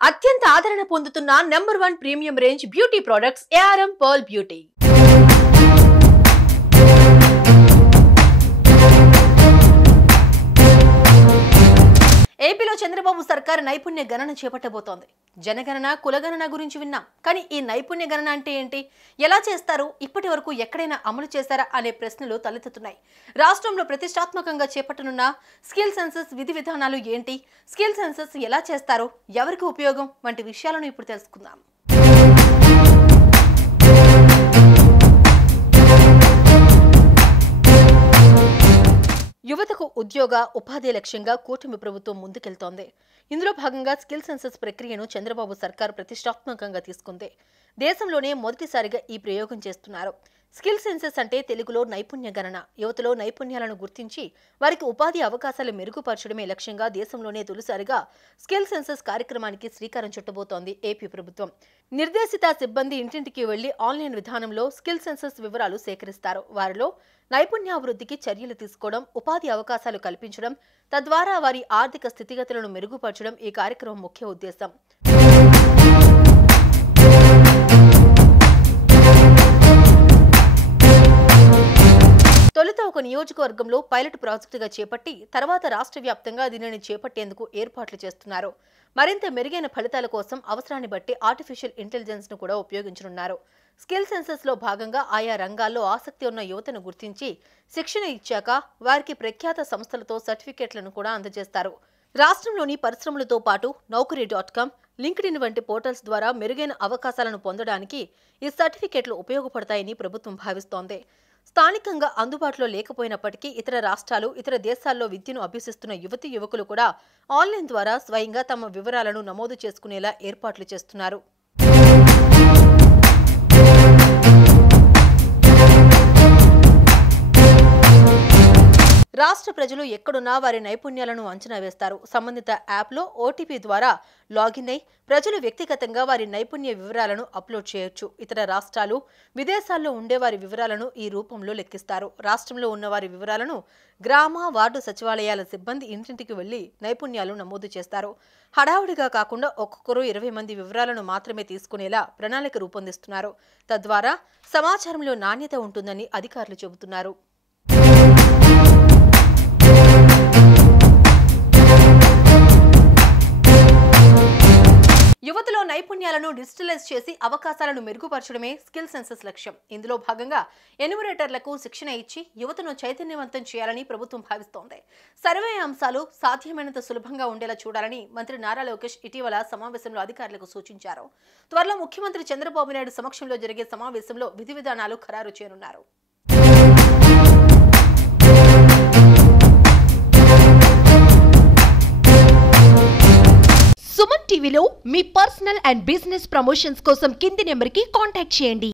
అత్యంత ఆదరణ పొందుతున్న number 1 premium range beauty products ARM Pearl Beauty. ఏపీలో చంద్రబాబు సర్కార్ నైపుణ్య గణన చేపట్టబోతోంది. జనగణన, కులగణన గురించి విన్నాం. కానీ ఈ నైపుణ్య గణన అంటే ఏంటి? ఎలా చేస్తారు? ఇప్పటి వరకు ఎక్కడైనా అమలు చేశారా అనే ప్రశ్నలు తలెత్తుతున్నాయి. రాష్ట్రంలో ప్రతిష్టాత్మకంగా చేపట్టనున్న స్కిల్ సెన్సస్ విధి విధానాలు ఏంటి? స్కిల్ సెన్సస్ ఎలా చేస్తారు? ఎవరికి ఉపయోగం? వంటి విషయాలను ఇప్పుడు తెలుసుకుందాం. యువతకు ఉద్యోగ ఉపాధి లక్ష్యంగా కూటమి ప్రభుత్వం ముందుకెళ్తోంది. ఇందులో భాగంగా స్కిల్ సెన్సస్ ప్రక్రియను చంద్రబాబు సర్కార్ ప్రతిష్టాత్మకంగా తీసుకుంది. దేశంలోనే మొదటిసారిగా ఈ ప్రయోగం చేస్తున్నారు. స్కిల్ సెన్సస్ అంటే తెలుగులో నైపుణ్య గణన. యువతలో నైపుణ్యాలను గుర్తించి వారికి ఉపాధి అవకాశాలు మెరుగుపరచడమే లక్ష్యంగా దేశంలోనే తొలిసారిగా స్కిల్ సెన్సస్ కార్యక్రమానికి శ్రీకారం చుట్టబోతోంది ఏపీ ప్రభుత్వం. నిర్దేశిత సిబ్బంది ఇంటింటికి వెళ్లి ఆన్లైన్ విధానంలో స్కిల్ సెన్సస్ వివరాలు సేకరిస్తారు. వారిలో నైపుణ్యాభివృద్ధికి చర్యలు తీసుకోవడం, ఉపాధి అవకాశాలు కల్పించడం, తద్వారా వారి ఆర్థిక స్థితిగతులను మెరుగుపరచడం ఈ కార్యక్రమం ముఖ్య ఉద్దేశం. తొలుత ఒక నియోజకవర్గంలో పైలట్ ప్రాజెక్టుగా చేపట్టి తర్వాత రాష్ట్ర వ్యాప్తంగా దీనిని చేపట్టేందుకు ఏర్పాట్లు చేస్తున్నారు. మరింత మెరుగైన ఫలితాల కోసం అవసరాన్ని బట్టి ఆర్టిఫిషియల్ ఇంటెలిజెన్స్ ను కూడా ఉపయోగించనున్నారు. స్కిల్ సెన్సస్ లో భాగంగా ఆయా రంగాల్లో ఆసక్తి ఉన్న యువతను గుర్తించి శిక్షణ ఇచ్చాక వారికి ప్రఖ్యాత సంస్థలతో సర్టిఫికెట్లను కూడా అందజేస్తారు. రాష్ట్రంలోని పరిశ్రమలతో పాటు Naukri.com, LinkedIn వంటి పోర్టల్స్ ద్వారా మెరుగైన అవకాశాలను పొందడానికి ఈ సర్టిఫికెట్లు ఉపయోగపడతాయని ప్రభుత్వం భావిస్తోంది. స్థానికంగా అందుబాటులో లేకపోయినప్పటికీ ఇతర రాష్ట్రాలు, ఇతర దేశాల్లో విద్యను అభ్యసిస్తున్న యువతీ యువకులు కూడా ఆన్లైన్ ద్వారా స్వయంగా తమ వివరాలను నమోదు చేసుకునేలా ఏర్పాట్లు చేస్తున్నారు. రాష్ట్ర ప్రజలు ఎక్కడున్నా వారి నైపుణ్యాలను అంచనా వేస్తారు. సంబంధిత యాప్లో OTP ద్వారా లాగిన్ అయి ప్రజలు వ్యక్తిగతంగా వారి నైపుణ్య వివరాలను అప్లోడ్ చేయొచ్చు. ఇతర రాష్ట్రాలు, విదేశాల్లో ఉండేవారి వివరాలను ఈ రూపంలో లెక్కిస్తారు. రాష్ట్రంలో ఉన్న వారి వివరాలను గ్రామ, వార్డు సచివాలయాల సిబ్బంది ఇంటింటికి వెళ్లి నైపుణ్యాలు నమోదు చేస్తారు. హడావుడిగా కాకుండా ఒక్కొక్కరు 20 మంది వివరాలను మాత్రమే తీసుకునేలా ప్రణాళిక రూపొందిస్తున్నారు. తద్వారా సమాచారంలో నాణ్యత ఉంటుందని అధికారులు చెబుతున్నారు. యువతలో నైపుణ్యాలను డిజిటలైజ్ చేసి అవకాశాలను మెరుగుపరచడమే స్కిల్ సెన్సస్ లక్ష్యం. ఇందులో భాగంగా ఎన్యూమరేటర్లకు శిక్షణ ఇచ్చి యువతను చైతన్యవంతం చేయాలని ప్రభుత్వం భావిస్తోంది. సర్వే అంశాలు సాధ్యమైనంత సులభంగా ఉండేలా చూడాలని మంత్రి నారా లోకేష్ ఇటీవల సమావేశంలో అధికారులకు సూచించారు. త్వరలో ముఖ్యమంత్రి చంద్రబాబు నాయుడు సమక్షంలో జరిగే సమావేశంలో విధి విధానాలు ఖరారు చేయనున్నారు. సుమన్ టీవీలో మీ పర్సనల్ అండ్ బిజినెస్ ప్రమోషన్స్ కోసం కింది నెంబర్కి కాంటాక్ట్ చేయండి.